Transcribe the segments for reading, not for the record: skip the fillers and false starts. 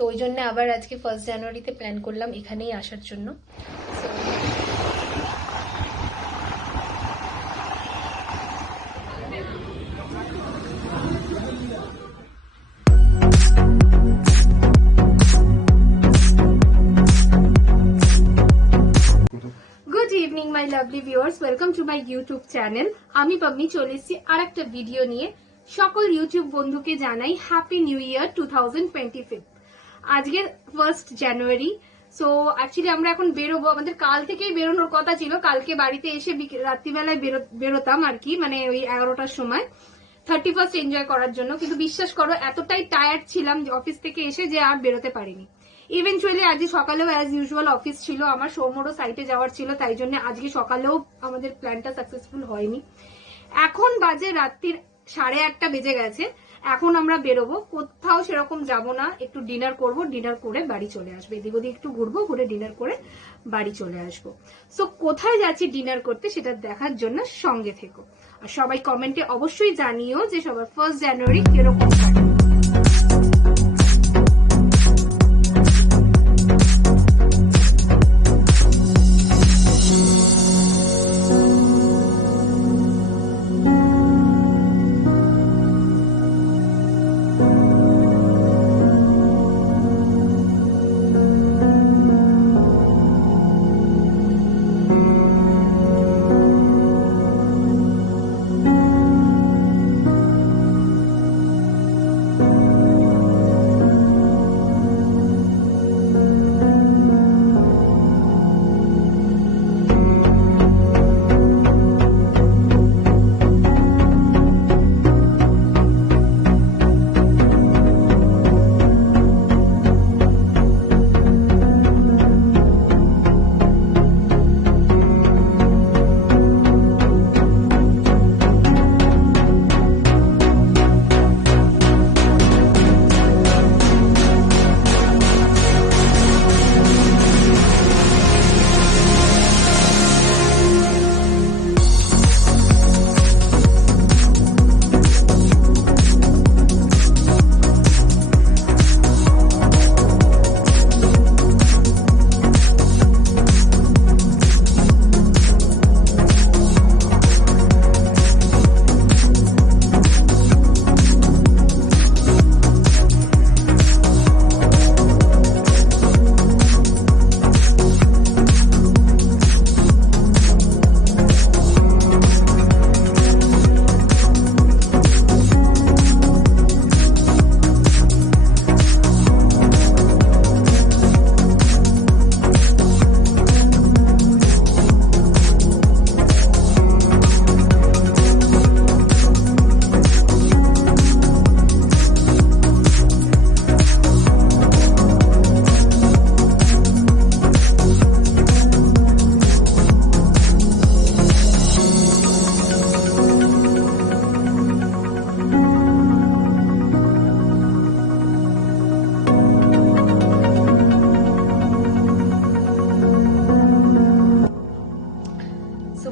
তো ওই জন্য আবার আজকে 1 জানুয়ারিতে প্ল্যান করলাম এখানেই আসার জন্য। Good evening my lovely viewers, welcome to my YouTube channel. আমি পাবনি চলে এসেছি আর একটা ভিডিও নিয়ে। সকল ইউটিউব বন্ধুকে জানাই হ্যাপি নিউ ইয়ার 2025। আজকে 1 জানুয়ারি। সো অ্যাকচুয়ালি আমরা এখন বেরোবো, আমাদের কাল থেকেই বেরোনোর কথা ছিল। কালকে বাড়িতে এসে রাত্রিবেলায় বেরোতাম আর কি, মানে ওই 11টার সময় 31st এনজয় করার জন্য। কিন্তু বিশ্বাস করো এতটাই টায়ার্ড ছিলাম অফিস থেকে এসে যে আর বেরোতে পারিনি। ইভেনচুয়ালি আজকে সকালেও অ্যাজ ইউজুয়াল অফিস ছিল, আমার সৌমরও সাইটে যাওয়ার ছিল, তাই জন্য আজকে সকালেও আমাদের প্ল্যানটা সাকসেসফুল হয়নি। এখন বাজে রাত্রির 8:30 বেজে গেছে। এখন আমরা বেরোবো, কোথাও সেরকম যাব না, একটু ডিনার করব, ডিনার করে বাড়ি চলে আসবো। এদিক ওদিক একটু ঘুরবো, ঘুরে ডিনার করে বাড়ি চলে আসবো। সো কোথায় যাচ্ছি ডিনার করতে সেটা দেখার জন্য সঙ্গে থেকো। আর সবাই কমেন্টে অবশ্যই জানিও যে সবার 1 জানুয়ারি কিরকম কাটে।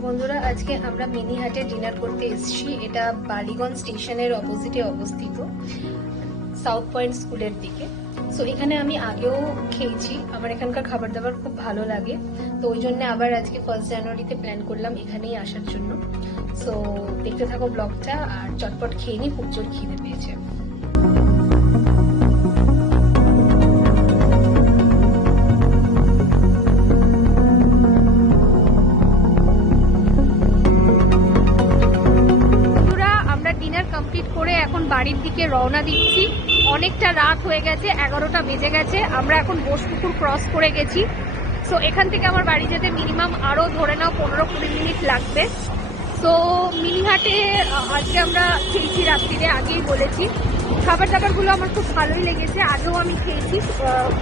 বন্ধুরা, আজকে আমরা মিনি হাটে ডিনার করতে এসেছি। এটা বালিগঞ্জ স্টেশনের অপোজিটে অবস্থিত, সাউথ পয়েন্ট স্কুলের দিকে। সো এখানে আমি আগেও খেয়েছি, আমার এখানকার খাবার দাবার খুব ভালো লাগে। তো ওই জন্য আবার আজকে 1 জানুয়ারিতে প্ল্যান করলাম এখানেই আসার জন্য। সো দেখতে থাকো ব্লগটা, আর চটপট খেয়ে নি, খুব জোর খিদে পেয়েছে। এখন বাড়ির দিকে রওনা দিচ্ছি। অনেকটা রাত হয়ে গেছে, 11টা বেজে গেছে। আমরা এখন বোসপুকুর ক্রস করে গেছি। সো এখান থেকে আমার বাড়ি যেতে মিনিমাম আরো ধরে নাও 15-20 মিনিট লাগবে। সো মিনিহাটে আজকে আমরা খেয়েছি রাত্রিরে, আগেই বলেছি। খাবার দাবারগুলো আমার খুব ভালোই লেগেছে, আগেও আমি খেয়েছি।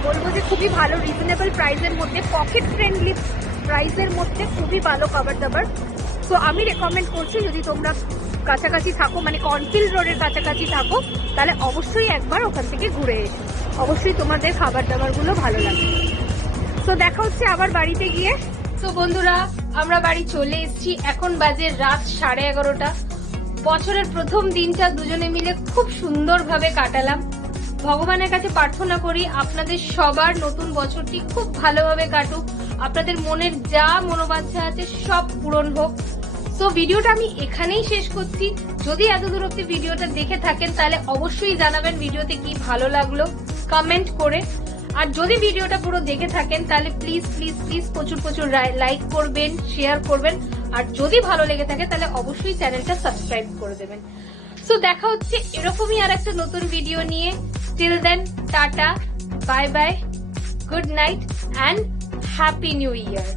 বলবো যে খুবই ভালো, রিজনেবল প্রাইসের মধ্যে, পকেট ফ্রেন্ডলি প্রাইসের মধ্যে খুবই ভালো খাবার দাবার। সো আমি রেকমেন্ড করছি, যদি তোমরা কাছাকাছি থাকো, মানে কর্নফিল্ড রোডের কাছাকাছি থাকো, তাহলে অবশ্যই একবার ওখান থেকে ঘুরে এসো। অবশ্যই তোমাদের খাবার দাবারগুলো ভালো লাগবে। তো দেখা হচ্ছে আবার বাড়িতে গিয়ে। তো বন্ধুরা, আমরা বাড়ি চলে এসেছি। এখন বাজে রাত 11:30। বছরের প্রথম দিনটা দুজনে মিলে খুব সুন্দরভাবে কাটালাম। ভগবানের কাছে প্রার্থনা করি আপনাদের সবার নতুন বছরটি খুব ভালোভাবে কাটুক, আপনাদের মনের যা মনোবাঞ্ছা আছে সব পূরণ হোক। তো ভিডিওটা আমি এখানেই শেষ করছি। যদি এতদূর অব্দি ভিডিওটা দেখে থাকেন তাহলে অবশ্যই জানাবেন ভিডিওতে কি ভালো লাগলো কমেন্ট করে। আর যদি ভিডিওটা পুরো দেখে থাকেন তাহলে প্লিজ প্লিজ প্লিজ প্রচুর প্রচুর লাইক করবেন, শেয়ার করবেন, আর যদি ভালো লেগে থাকে তাহলে অবশ্যই চ্যানেলটা সাবস্ক্রাইব করে দেবেন। সো দেখা হচ্ছে এরকমই আর একটা নতুন ভিডিও নিয়ে। Till then tata, bye bye, good night and happy new year.